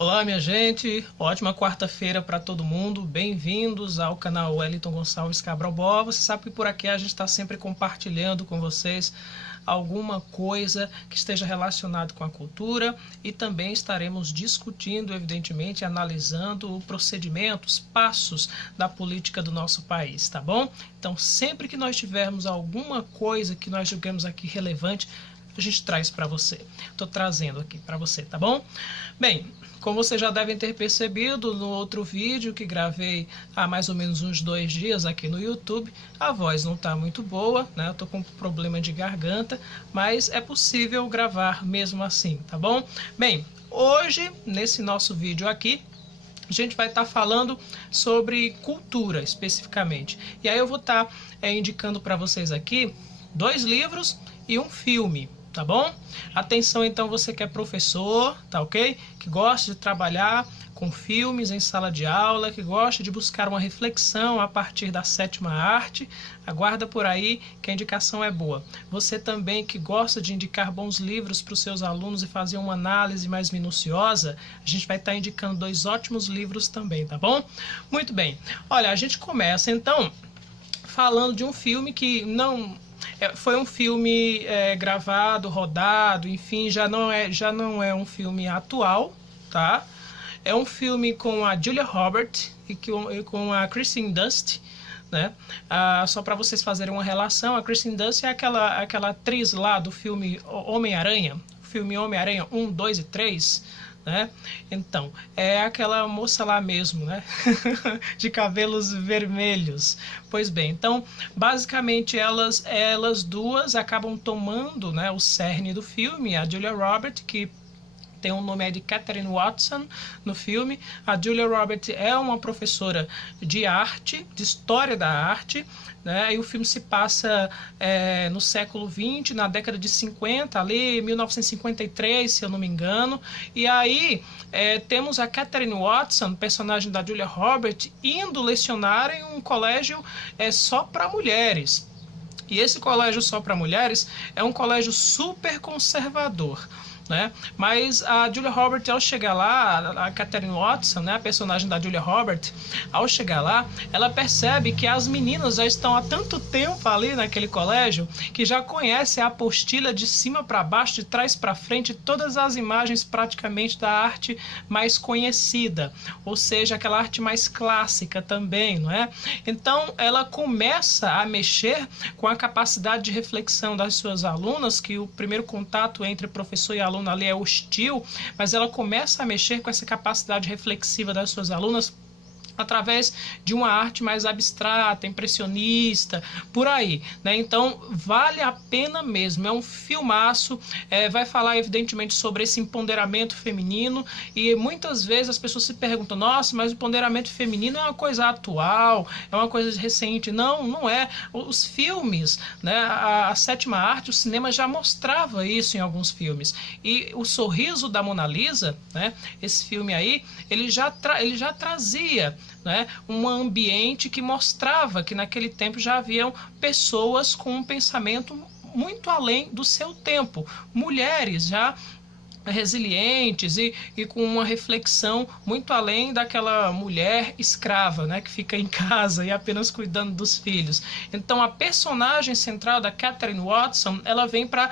Olá, minha gente, ótima quarta-feira para todo mundo, bem-vindos ao canal Wellington Gonçalves Cabral Boa. Você sabe que por aqui a gente está sempre compartilhando com vocês alguma coisa que esteja relacionada com a cultura e também estaremos discutindo, evidentemente, analisando o procedimento, os passos da política do nosso país, tá bom? Então, sempre que nós tivermos alguma coisa que nós julguemos aqui relevante, a gente traz para você. Estou trazendo aqui para você, tá bom? Bem, como vocês já devem ter percebido no outro vídeo que gravei há mais ou menos uns 2 dias aqui no YouTube, a voz não está muito boa, né? Eu tô com problema de garganta, mas é possível gravar mesmo assim, tá bom? Bem, hoje, nesse nosso vídeo aqui, a gente vai estar falando sobre cultura especificamente. E aí eu vou estar indicando para vocês aqui 2 livros e um filme. Tá bom? Atenção então, você que é professor, tá ok? Que gosta de trabalhar com filmes em sala de aula, que gosta de buscar uma reflexão a partir da 7ª arte, aguarda por aí que a indicação é boa. Você também que gosta de indicar bons livros para os seus alunos e fazer uma análise mais minuciosa, a gente vai estar indicando 2 ótimos livros também, tá bom? Muito bem. Olha, a gente começa então falando de um filme que foi um filme gravado, rodado, enfim, já não é um filme atual, tá? É um filme com a Julia Roberts e com a Kristen Dunst, né? Só para vocês fazerem uma relação, a Kristen Dunst é aquela atriz lá do filme Homem-Aranha, filme Homem-Aranha 1, 2 e 3, né? Então, é aquela moça lá mesmo, né? De cabelos vermelhos. Pois bem, então, basicamente elas duas acabam tomando, né, o cerne do filme. A Julia Roberts, que tem um nome aí de Katherine Watson no filme. A Julia Roberts é uma professora de arte, de história da arte, né? E o filme se passa no século XX, na década de 50, ali 1953, se eu não me engano. E aí temos a Katherine Watson, personagem da Julia Roberts, indo lecionar em um colégio só para mulheres. E esse colégio só para mulheres é um colégio super conservador, né? Mas a Julia Roberts, ao chegar lá, a Katherine Watson, né, a personagem da Julia Roberts, ao chegar lá, ela percebe que as meninas já estão há tanto tempo ali naquele colégio que já conhecem a apostila de cima para baixo, de trás para frente, todas as imagens praticamente da arte mais conhecida, ou seja, aquela arte mais clássica também, não é? Então ela começa a mexer com a capacidade de reflexão das suas alunas, que o primeiro contato entre professor e aluno ali é hostil, mas ela começa a mexer com essa capacidade reflexiva das suas alunas através de uma arte mais abstrata, impressionista, por aí, né? Então vale a pena mesmo, é um filmaço, vai falar evidentemente sobre esse empoderamento feminino, e muitas vezes as pessoas se perguntam, nossa, mas o empoderamento feminino é uma coisa atual, é uma coisa recente. Não, não é. Os filmes, né, a 7ª arte, o cinema já mostrava isso em alguns filmes, e O Sorriso da Mona Lisa, né, esse filme aí, ele já trazia, né, um ambiente que mostrava que naquele tempo já haviam pessoas com um pensamento muito além do seu tempo, mulheres já resilientes e com uma reflexão muito além daquela mulher escrava, né, que fica em casa e apenas cuidando dos filhos. Então a personagem central da Katherine Watson, ela vem para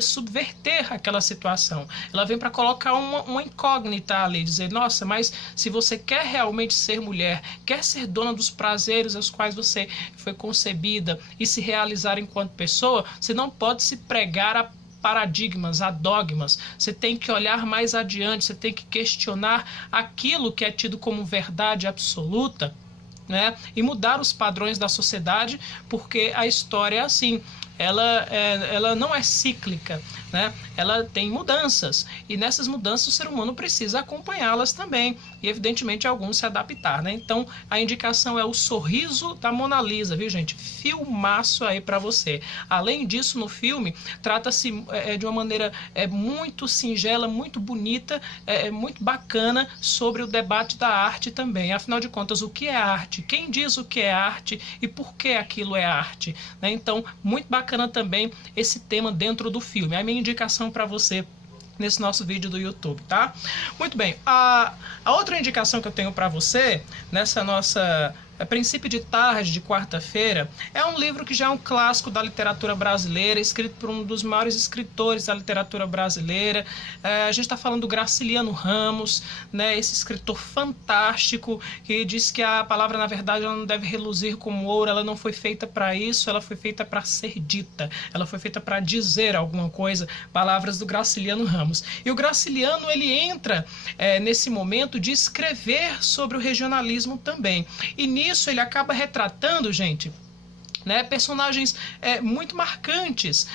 subverter aquela situação, ela vem para colocar uma incógnita ali, dizer, nossa, mas se você quer realmente ser mulher, quer ser dona dos prazeres aos quais você foi concebida e se realizar enquanto pessoa, você não pode se pregar a paradigmas, a dogmas. Você tem que olhar mais adiante, você tem que questionar aquilo que é tido como verdade absoluta, né? E mudar os padrões da sociedade, porque a história é assim. Ela não é cíclica, né? Ela tem mudanças, e nessas mudanças o ser humano precisa acompanhá-las também, e evidentemente alguns se adaptar, né? Então a indicação é O Sorriso da Mona Lisa, viu, gente? Filmaço aí para você. Além disso, no filme trata-se de uma maneira muito singela, muito bonita, muito bacana, sobre o debate da arte também. Afinal de contas, o que é arte? Quem diz o que é arte e por que aquilo é arte, né? Então, muito bacana também esse tema dentro do filme. A minha indicação para você nesse nosso vídeo do YouTube, tá? Muito bem, a outra indicação que eu tenho para você nessa nossa Princípio de Tarde, de quarta-feira, é um livro que já é um clássico da literatura brasileira, escrito por um dos maiores escritores da literatura brasileira. A gente está falando do Graciliano Ramos, né, esse escritor fantástico que diz que a palavra, na verdade, ela não deve reluzir como ouro, ela não foi feita para isso, ela foi feita para ser dita, ela foi feita para dizer alguma coisa, palavras do Graciliano Ramos. E o Graciliano, ele entra nesse momento de escrever sobre o regionalismo também. E nisso ele acaba retratando, gente, né, personagens muito marcantes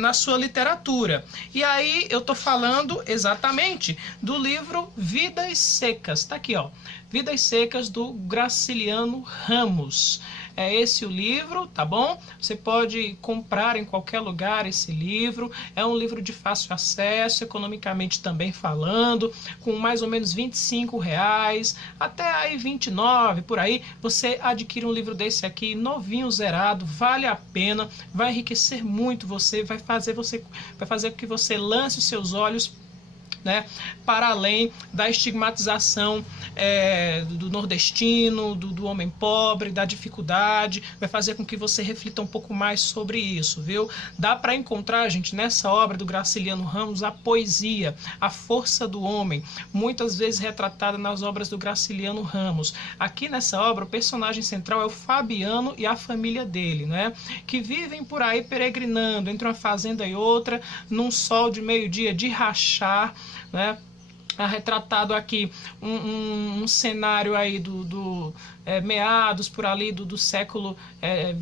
na sua literatura. E aí eu tô falando exatamente do livro Vidas Secas. Tá aqui, ó. Vidas Secas, do Graciliano Ramos. É esse o livro, tá bom? Você pode comprar em qualquer lugar esse livro. É um livro de fácil acesso, economicamente também falando, com mais ou menos R$ 25, até aí 29, por aí. Você adquire um livro desse aqui, novinho, zerado, vale a pena, vai enriquecer muito você, vai fazer com que você lance os seus olhos, né, para além da estigmatização do nordestino, do homem pobre, da dificuldade, vai fazer com que você reflita um pouco mais sobre isso, viu? Dá para encontrar, gente, nessa obra do Graciliano Ramos, a poesia, a força do homem, muitas vezes retratada nas obras do Graciliano Ramos. Aqui nessa obra, o personagem central é o Fabiano e a família dele, né, que vivem por aí peregrinando entre uma fazenda e outra, num sol de meio-dia de rachar, né? Retratado aqui um cenário aí meados por ali do século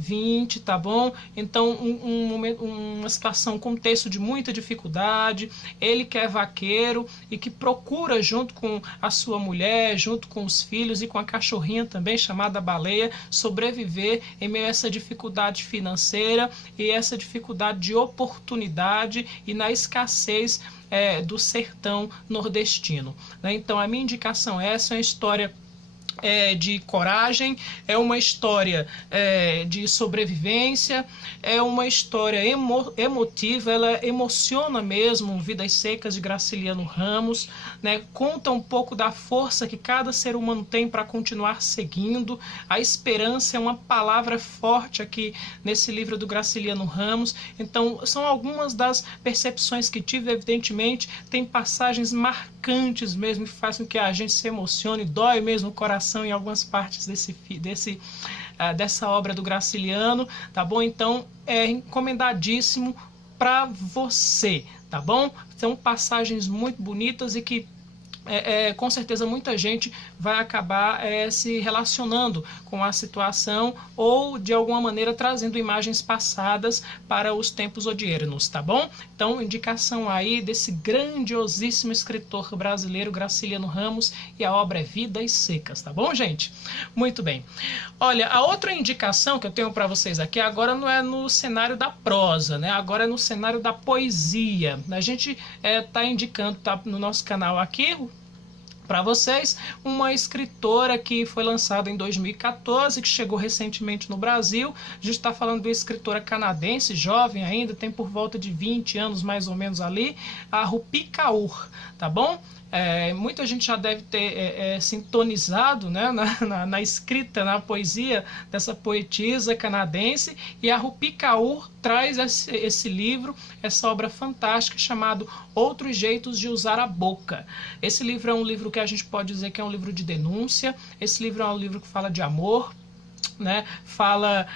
XX, tá bom? Então uma situação, um contexto de muita dificuldade. Ele que é vaqueiro e que procura, junto com a sua mulher, junto com os filhos e com a cachorrinha também, chamada Baleia, sobreviver em meio a essa dificuldade financeira e essa dificuldade de oportunidade e na escassez do sertão nordestino, né? Então a minha indicação é essa, é uma história de coragem, é uma história de sobrevivência, é uma história emotiva, ela emociona mesmo. Vidas Secas, de Graciliano Ramos, né? Conta um pouco da força que cada ser humano tem para continuar seguindo. A esperança é uma palavra forte aqui nesse livro do Graciliano Ramos. Então são algumas das percepções que tive. Evidentemente tem passagens marcantes mesmo que fazem com que a gente se emocione, dói mesmo o coração em algumas partes dessa obra do Graciliano, tá bom? Então é recomendadíssimo para você, tá bom? São passagens muito bonitas e que com certeza muita gente vai acabar se relacionando com a situação ou de alguma maneira trazendo imagens passadas para os tempos odiernos, tá bom? Então, indicação aí desse grandiosíssimo escritor brasileiro, Graciliano Ramos, e a obra é Vidas Secas, tá bom, gente? Muito bem. Olha, a outra indicação que eu tenho para vocês aqui agora não é no cenário da prosa, né? Agora é no cenário da poesia. A gente tá indicando, tá no nosso canal aqui, para vocês, uma escritora que foi lançada em 2014, que chegou recentemente no Brasil. A gente está falando de uma escritora canadense, jovem ainda, tem por volta de 20 anos mais ou menos ali, a Rupi Kaur, tá bom? Muita gente já deve ter sintonizado, né, na escrita, na poesia dessa poetisa canadense, e a Rupi Kaur traz esse livro, essa obra fantástica chamado Outros Jeitos de Usar a Boca. Esse livro é um livro que a gente pode dizer que é um livro de denúncia. Esse livro é um livro que fala de amor, né? Fala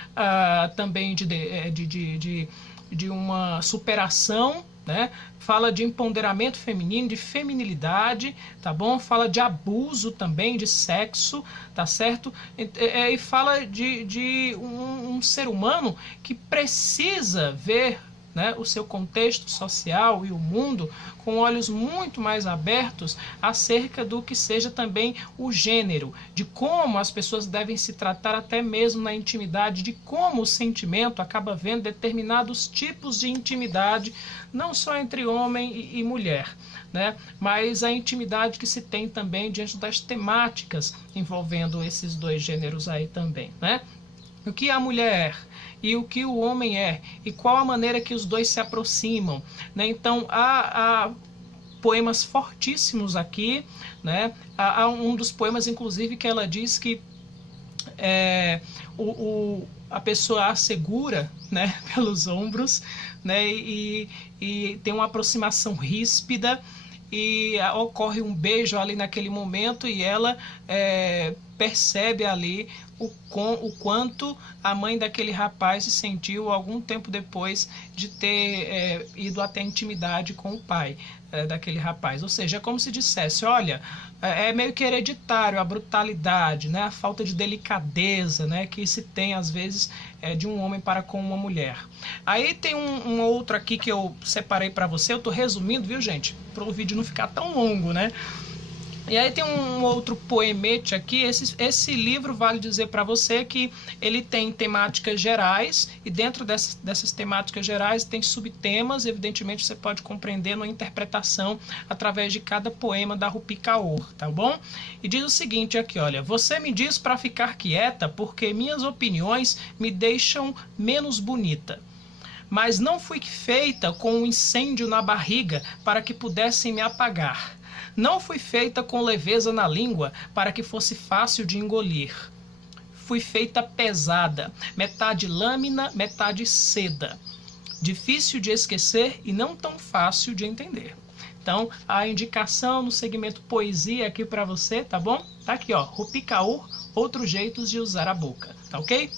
também de uma superação, né? Fala de empoderamento feminino, de feminilidade, tá bom? Fala de abuso também, de sexo, tá certo? E fala de um ser humano que precisa ver, né, o seu contexto social e o mundo com olhos muito mais abertos acerca do que seja também o gênero, de como as pessoas devem se tratar até mesmo na intimidade, de como o sentimento acaba vendo determinados tipos de intimidade, não só entre homem e mulher, né, mas a intimidade que se tem também diante das temáticas envolvendo esses dois gêneros aí também, né? O que a mulher e o que o homem é, e qual a maneira que os dois se aproximam, né? Então, poemas fortíssimos aqui, né? Há um dos poemas, inclusive, que ela diz que a pessoa a segura, né, pelos ombros, né, e tem uma aproximação ríspida, e ocorre um beijo ali naquele momento, e ela percebe ali o quanto a mãe daquele rapaz se sentiu algum tempo depois de ter ido até a intimidade com o pai daquele rapaz. Ou seja, é como se dissesse, olha, é meio que hereditário a brutalidade, né, a falta de delicadeza, né, que se tem às vezes de um homem para com uma mulher. Aí tem um outro aqui que eu separei para você, eu tô resumindo, viu, gente, para o vídeo não ficar tão longo, né? E aí tem um outro poemete aqui. Esse livro, vale dizer para você que ele tem temáticas gerais, e dentro dessas temáticas gerais tem subtemas. Evidentemente você pode compreender numa interpretação através de cada poema da Rupi Kaur, tá bom? E diz o seguinte aqui, olha: você me diz para ficar quieta porque minhas opiniões me deixam menos bonita. Mas não fui feita com um incêndio na barriga para que pudessem me apagar. Não fui feita com leveza na língua para que fosse fácil de engolir. Fui feita pesada, metade lâmina, metade seda. Difícil de esquecer e não tão fácil de entender. Então, a indicação no segmento poesia aqui para você, tá bom? Tá aqui, ó, Rupi Kaur, Outros Jeitos de Usar a Boca, tá ok?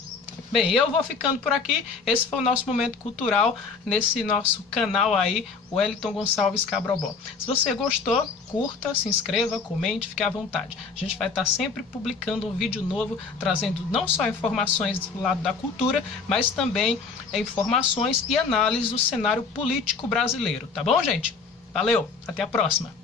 Bem, eu vou ficando por aqui. Esse foi o nosso momento cultural nesse nosso canal aí, Wellington Gonçalves Cabrobó. Se você gostou, curta, se inscreva, comente, fique à vontade. A gente vai estar sempre publicando um vídeo novo, trazendo não só informações do lado da cultura, mas também informações e análise do cenário político brasileiro. Tá bom, gente? Valeu, até a próxima!